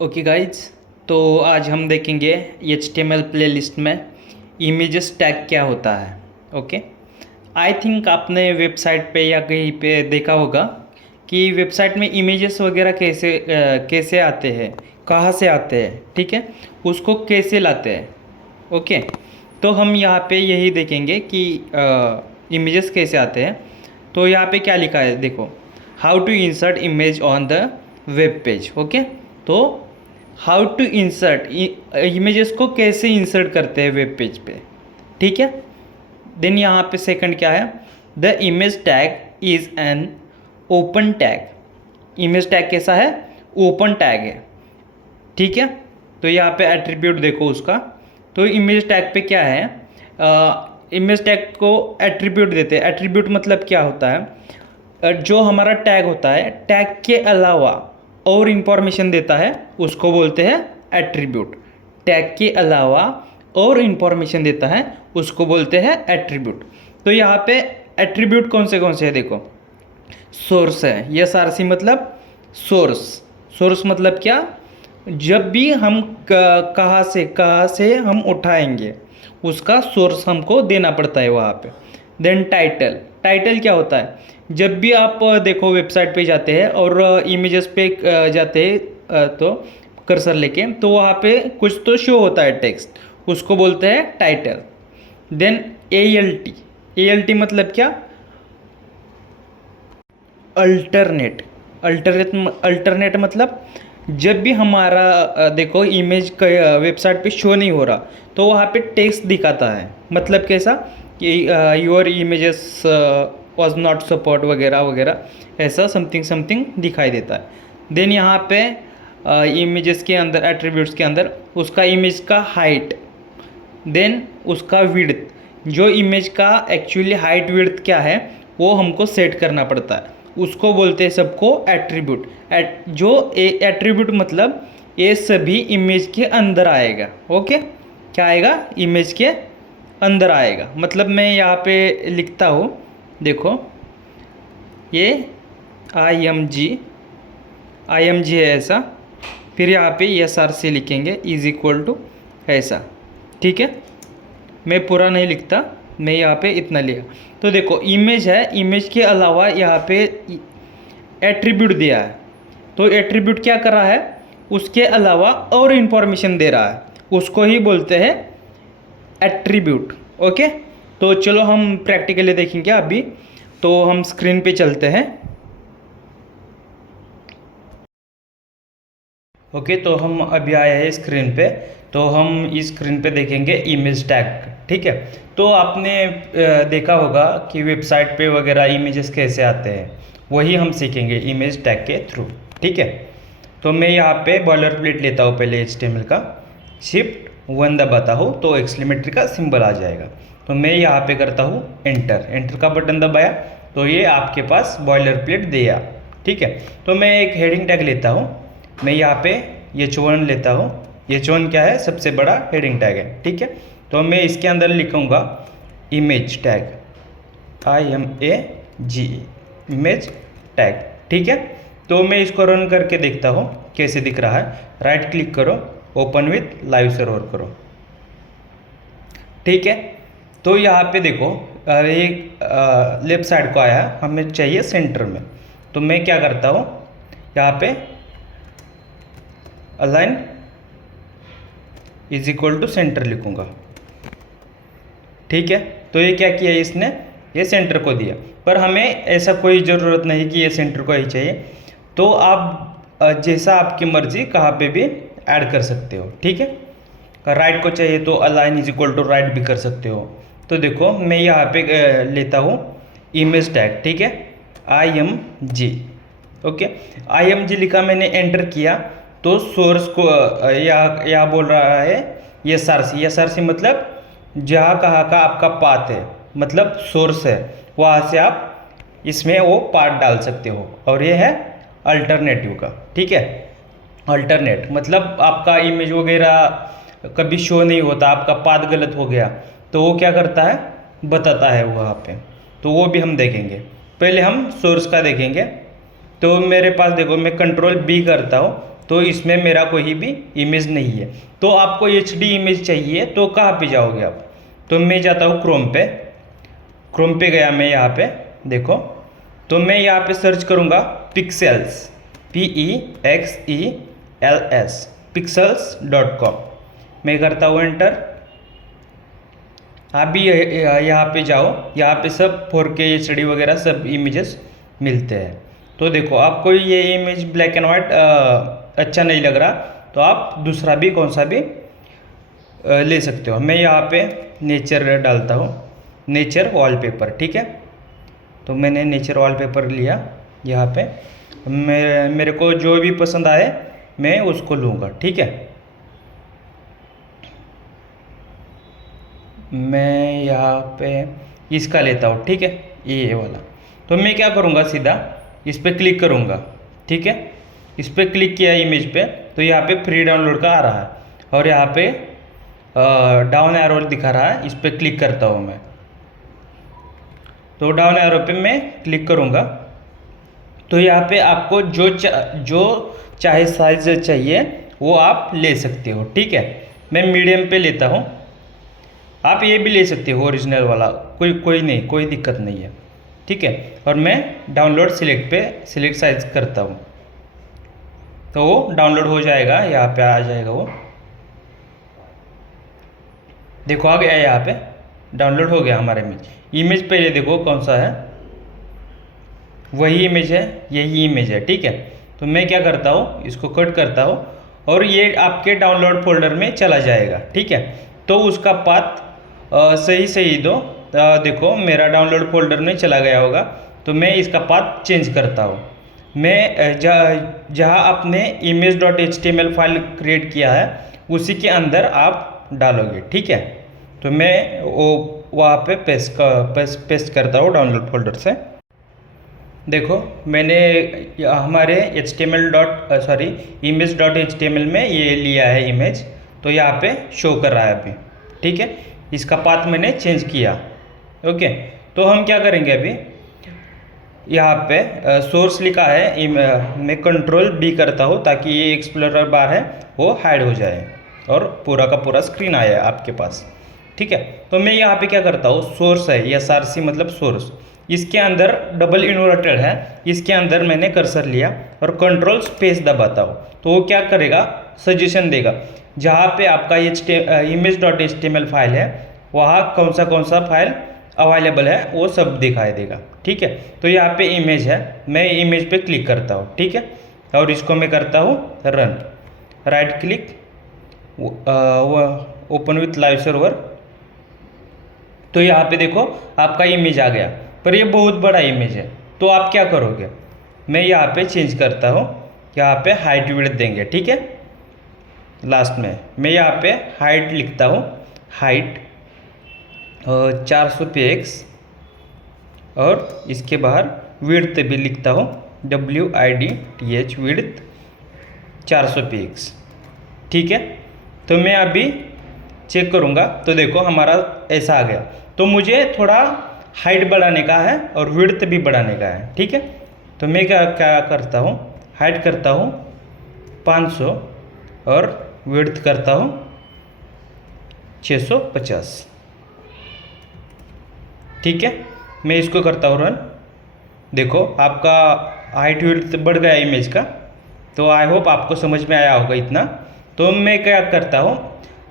Okay guys, तो आज हम देखेंगे HTML प्लेलिस्ट में इमेजेस टैग क्या होता है। ओके, आई थिंक आपने वेबसाइट पे या कहीं पे देखा होगा कि वेबसाइट में इमेजेस वगैरह कैसे आते हैं, कहाँ से आते हैं, ठीक है, उसको कैसे लाते हैं। ओके, तो हम यहाँ पे यही देखेंगे कि इमेजेस कैसे आते हैं। तो यहाँ पे क्या लिखा है देखो, how to insert image on the web page. Okay, तो हाउ टू इंसर्ट इमेजेस को कैसे इंसर्ट करते हैं वेब पेज पे, ठीक है। देन यहाँ पे सेकंड क्या है, the image tag is an open tag. Image tag कैसा है, ओपन टैग है, ठीक है। तो यहाँ पे एट्रीब्यूट देखो उसका। तो इमेज टैग पे क्या है, इमेज टैग को एट्रीब्यूट देते हैं। एट्रीब्यूट मतलब क्या होता है, जो हमारा टैग होता है, टैग के अलावा और इंफॉर्मेशन देता है, उसको बोलते हैं एट्रीब्यूट। टैग के अलावा और इंफॉर्मेशन देता है, उसको बोलते हैं एट्रीब्यूट। तो यहाँ पे एट्रीब्यूट कौन से है देखो, सोर्स है, यस आर सी मतलब सोर्स। सोर्स मतलब क्या, जब भी हम कहाँ से हम उठाएंगे उसका सोर्स हमको देना पड़ता है वहाँ पे। देन टाइटल, टाइटल क्या होता है, जब भी आप देखो वेबसाइट पे जाते हैं और इमेजेस पे जाते हैं तो कर्सर लेके, तो वहाँ पे कुछ तो शो होता है टेक्स्ट, उसको बोलते हैं टाइटल। देन ALT, ALT मतलब क्या, अल्टरनेट। अल्टरनेट मतलब जब भी हमारा देखो इमेज वेबसाइट पे शो नहीं हो रहा, तो वहाँ पे टेक्स्ट दिखाता है। मतलब कैसा कि your images was not support वगैरह वगैरह, ऐसा समथिंग समथिंग दिखाई देता है। देन यहाँ पे इमेजेस के अंदर, एट्रीब्यूट्स के अंदर उसका इमेज का हाइट, देन उसका विड्थ, जो इमेज का एक्चुअली हाइट विड्थ क्या है वो हमको सेट करना पड़ता है, उसको बोलते हैं सबको एट्रीब्यूट। जो एट्रीब्यूट मतलब ये सभी इमेज के अंदर आएगा। ओके, क्या आएगा, इमेज के अंदर आएगा। मतलब मैं यहाँ पे लिखता हूँ देखो, ये IMG है ऐसा, फिर यहाँ पे SRC लिखेंगे इज इक्वल टू ऐसा, ठीक है। मैं पूरा नहीं लिखता, मैं यहाँ पे इतना लिया। तो देखो इमेज है, इमेज के अलावा यहाँ पे एट्रीब्यूट दिया है। तो एट्रीब्यूट क्या कर रहा है, उसके अलावा और इन्फॉर्मेशन दे रहा है, उसको ही बोलते हैं एट्रीब्यूट। ओके, तो चलो हम प्रैक्टिकली देखेंगे अभी। तो हम स्क्रीन पे चलते हैं। ओके, तो हम अभी आए हैं स्क्रीन पे। तो हम इस स्क्रीन पे देखेंगे इमेज टैग, ठीक है। तो आपने देखा होगा कि वेबसाइट पे वगैरह इमेजेस कैसे आते हैं, वही हम सीखेंगे इमेज टैग के थ्रू, ठीक है। तो मैं यहाँ पे बॉयलर प्लेट लेता हूँ पहले HTML का, Shift 1 दबाता हूँ तो एक्सक्लेमेटरी का सिंबल आ जाएगा। तो मैं यहाँ पे करता हूँ एंटर का बटन दबाया तो ये आपके पास बॉयलर प्लेट दिया, ठीक है। तो मैं एक हेडिंग टैग लेता हूँ, मैं यहाँ पे H1 लेता हूँ। H1 क्या है, सबसे बड़ा हेडिंग टैग है, ठीक है। तो मैं इसके अंदर लिखूँगा image tag, IMAG, image tag, ठीक है। तो मैं इसको रन करके देखता हूँ कैसे दिख रहा है। राइट क्लिक करो, ओपन विथ लाइव सर्वर करो, ठीक है। तो यहाँ पे देखो एक लेफ्ट साइड को आया, हमें चाहिए सेंटर में। तो मैं क्या करता हूँ, यहाँ पे align is equal to centre लिखूँगा, ठीक है। तो ये क्या किया इसने, ये सेंटर को दिया। पर हमें ऐसा कोई ज़रूरत नहीं कि ये सेंटर को ही चाहिए। तो आप जैसा आपकी मर्जी कहाँ पे भी ऐड कर सकते हो, ठीक है। राइट को चाहिए तो align is equal to right भी कर सकते हो। तो देखो मैं यहाँ पे लेता हूँ इमेज टैग, ठीक है, IMG। ओके, IMG लिखा, मैंने एंटर किया तो सोर्स को या बोल रहा है SRC मतलब जहाँ कहाँ का आपका पाथ है, मतलब सोर्स है, वहाँ से आप इसमें वो पाथ डाल सकते हो। और ये है अल्टरनेटिव का, ठीक है। अल्टरनेट मतलब आपका इमेज वगैरह कभी शो नहीं होता, आपका पाथ गलत हो गया तो वो क्या करता है, बताता है वहाँ पे। तो वो भी हम देखेंगे। पहले हम सोर्स का देखेंगे। तो मेरे पास देखो मैं Ctrl B करता हूँ तो इसमें मेरा कोई भी इमेज नहीं है। तो आपको HD इमेज चाहिए तो कहाँ पे जाओगे आप? तो मैं जाता हूँ क्रोम पे गया मैं यहाँ पे देखो, तो मैं यहाँ पे सर्च करूँगा पिक्सेल्स, PEXELS pixels.com। मैं करता हूँ एंटर। आप भी यहाँ पे जाओ, यहाँ पे सब 4K HD वगैरह सब इमेजेस मिलते हैं। तो देखो आपको ये इमेज ब्लैक एंड वाइट अच्छा नहीं लग रहा तो आप दूसरा भी कौन सा भी ले सकते हो। मैं यहाँ पे नेचर डालता हूँ, नेचर वॉलपेपर, ठीक है। तो मैंने नेचर वॉलपेपर लिया यहाँ पे, मेरे को जो भी पसंद आए मैं उसको लूँगा, ठीक है। मैं यहाँ पे इसका लेता हूँ, ठीक है, ये वाला। तो मैं क्या करूँगा, सीधा इस पर क्लिक करूँगा, ठीक है। इस पर क्लिक किया इमेज पे तो यहाँ पे फ्री डाउनलोड का आ रहा है और यहाँ पे डाउन एरो दिखा रहा है, इस पर क्लिक करता हूँ मैं। तो डाउन एरो पे मैं क्लिक करूँगा तो यहाँ पे आपको जो चाहे साइज चाहिए वो आप ले सकते हो, ठीक है। मैं मीडियम पे लेता हूँ, आप ये भी ले सकते हो ओरिजिनल वाला, कोई नहीं, कोई दिक्कत नहीं है, ठीक है। और मैं डाउनलोड सिलेक्ट साइज करता हूँ तो वो डाउनलोड हो जाएगा, यहाँ पे आ जाएगा वो, देखो आ गया, यहाँ पे डाउनलोड हो गया हमारे इमेज पे। ये देखो कौन सा है, वही इमेज है, यही इमेज है, ठीक है। तो मैं क्या करता हूँ, इसको कट करता हूँ और ये आपके डाउनलोड फोल्डर में चला जाएगा, ठीक है। तो उसका पाथ सही दो, देखो मेरा डाउनलोड फोल्डर में चला गया होगा। तो मैं इसका पाथ चेंज करता हूँ। मैं जहाँ आपने image.html फाइल क्रिएट किया है उसी के अंदर आप डालोगे, ठीक है। तो मैं वो वहाँ पे पेस्ट करता हूँ डाउनलोड फोल्डर से। देखो मैंने हमारे image.html में ये लिया है इमेज, तो यहाँ पे शो कर रहा है अभी, ठीक है। इसका पाथ मैंने चेंज किया, ओके। तो हम क्या करेंगे अभी, यहाँ पे सोर्स लिखा है, मैं Ctrl+B करता हूँ ताकि ये एक्सप्लोरर बार है वो हाइड हो जाए और पूरा का पूरा स्क्रीन आए आपके पास, ठीक है। तो मैं यहाँ पे क्या करता हूँ, सोर्स है SRC मतलब सोर्स, इसके अंदर डबल इन्वर्टेड है, इसके अंदर मैंने कर्सर लिया और Ctrl+ दबाता हूँ तो वो क्या करेगा, सजेशन देगा जहाँ पे आपका image.html फाइल है वहाँ कौन सा फाइल अवेलेबल है वो सब दिखाई देगा, ठीक है। तो यहाँ पे इमेज है, मैं इमेज पे क्लिक करता हूँ, ठीक है। और इसको मैं करता हूँ run, right click, open with live server. तो यहाँ पे देखो आपका इमेज आ गया, पर ये बहुत बड़ा इमेज है तो आप क्या करोगे, मैं यहाँ पे चेंज करता हूँ, यहाँ पे हाइट विड्थ देंगे, ठीक है। लास्ट में मैं यहाँ पे हाइट लिखता हूँ, हाइट 400 px और इसके बाहर विड्थ भी लिखता हूँ WIDTH विड्थ 400 px, ठीक है। तो मैं अभी चेक करूँगा तो देखो हमारा ऐसा आ गया। तो मुझे थोड़ा हाइट बढ़ाने का है और विड्थ भी बढ़ाने का है, ठीक है। तो मैं क्या करता हूँ, हाइट करता हूँ 500 और विड्थ करता हूँ 650, ठीक है। मैं इसको करता हूँ रन। देखो आपका हाइट विड्थ बढ़ गया इमेज का। तो आई होप आपको समझ में आया होगा इतना। तो मैं क्या करता हूँ,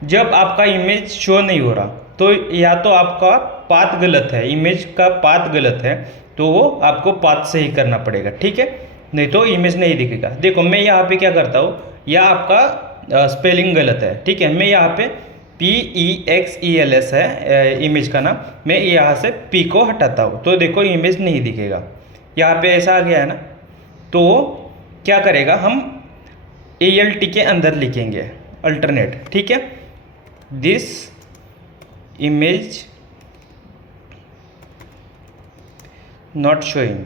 जब आपका इमेज शो नहीं हो रहा तो या तो आपका पाथ गलत है, इमेज का पाथ गलत है, तो वो आपको पाथ सही करना पड़ेगा, ठीक है, नहीं तो इमेज नहीं दिखेगा। देखो मैं यहाँ पे क्या करता हूँ, या आपका स्पेलिंग गलत है, ठीक है। मैं यहाँ पे PEXELS है इमेज का नाम, मैं यहाँ से P को हटाता हूँ तो देखो इमेज नहीं दिखेगा। यहाँ पे ऐसा आ गया है ना, तो क्या करेगा, हम ALT के अंदर लिखेंगे अल्टरनेट, ठीक है। दिस इमेज नॉट शोइंग,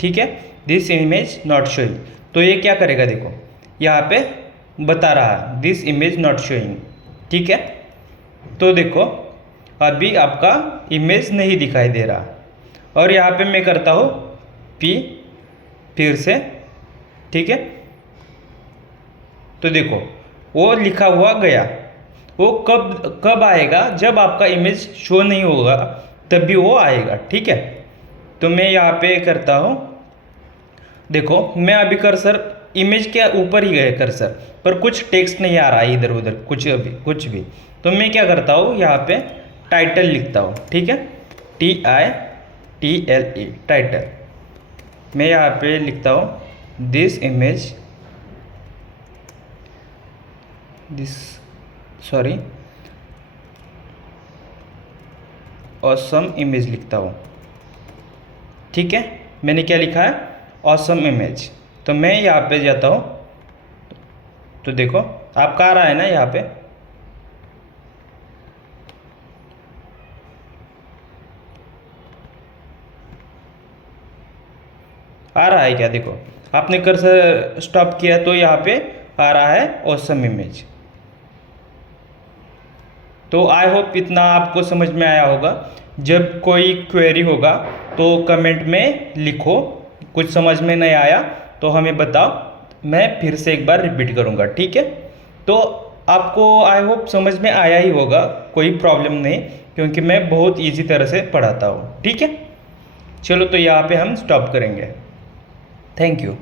ठीक है, दिस इमेज नॉट शोइंग। तो ये क्या करेगा, देखो यहाँ पे बता रहा है दिस इमेज नॉट शोइंग, ठीक है। तो देखो अभी आपका इमेज नहीं दिखाई दे रहा। और यहाँ पे मैं करता हूँ P, फिर से ठीक है। तो देखो वो लिखा हुआ गया, वो कब कब आएगा, जब आपका इमेज शो नहीं होगा तभी वो आएगा, ठीक है। तो मैं यहाँ पे करता हूँ, देखो मैं अभी कर्सर इमेज के ऊपर ही गए कर्सर, पर कुछ टेक्स्ट नहीं आ रहा है इधर उधर कुछ भी। तो मैं क्या करता हूँ, यहाँ पे टाइटल लिखता हूँ, ठीक है, TITLE टाइटल। मैं यहाँ पे लिखता हूँ दिस ऑसम इमेज लिखता हूँ, ठीक है। मैंने क्या लिखा है, ऑसम इमेज। तो मैं यहाँ पे जाता हूँ, तो देखो आपका आ रहा है ना, यहाँ पे आ रहा है क्या, देखो आपने कर्सर स्टॉप किया तो यहाँ पे आ रहा है ऑसम इमेज। तो आई होप इतना आपको समझ में आया होगा। जब कोई क्वेरी होगा तो कमेंट में लिखो, कुछ समझ में नहीं आया तो हमें बताओ, मैं फिर से एक बार रिपीट करूँगा, ठीक है। तो आपको आई होप समझ में आया ही होगा, कोई प्रॉब्लम नहीं, क्योंकि मैं बहुत इजी तरह से पढ़ाता हूँ, ठीक है। चलो तो यहाँ पे हम स्टॉप करेंगे। Thank you.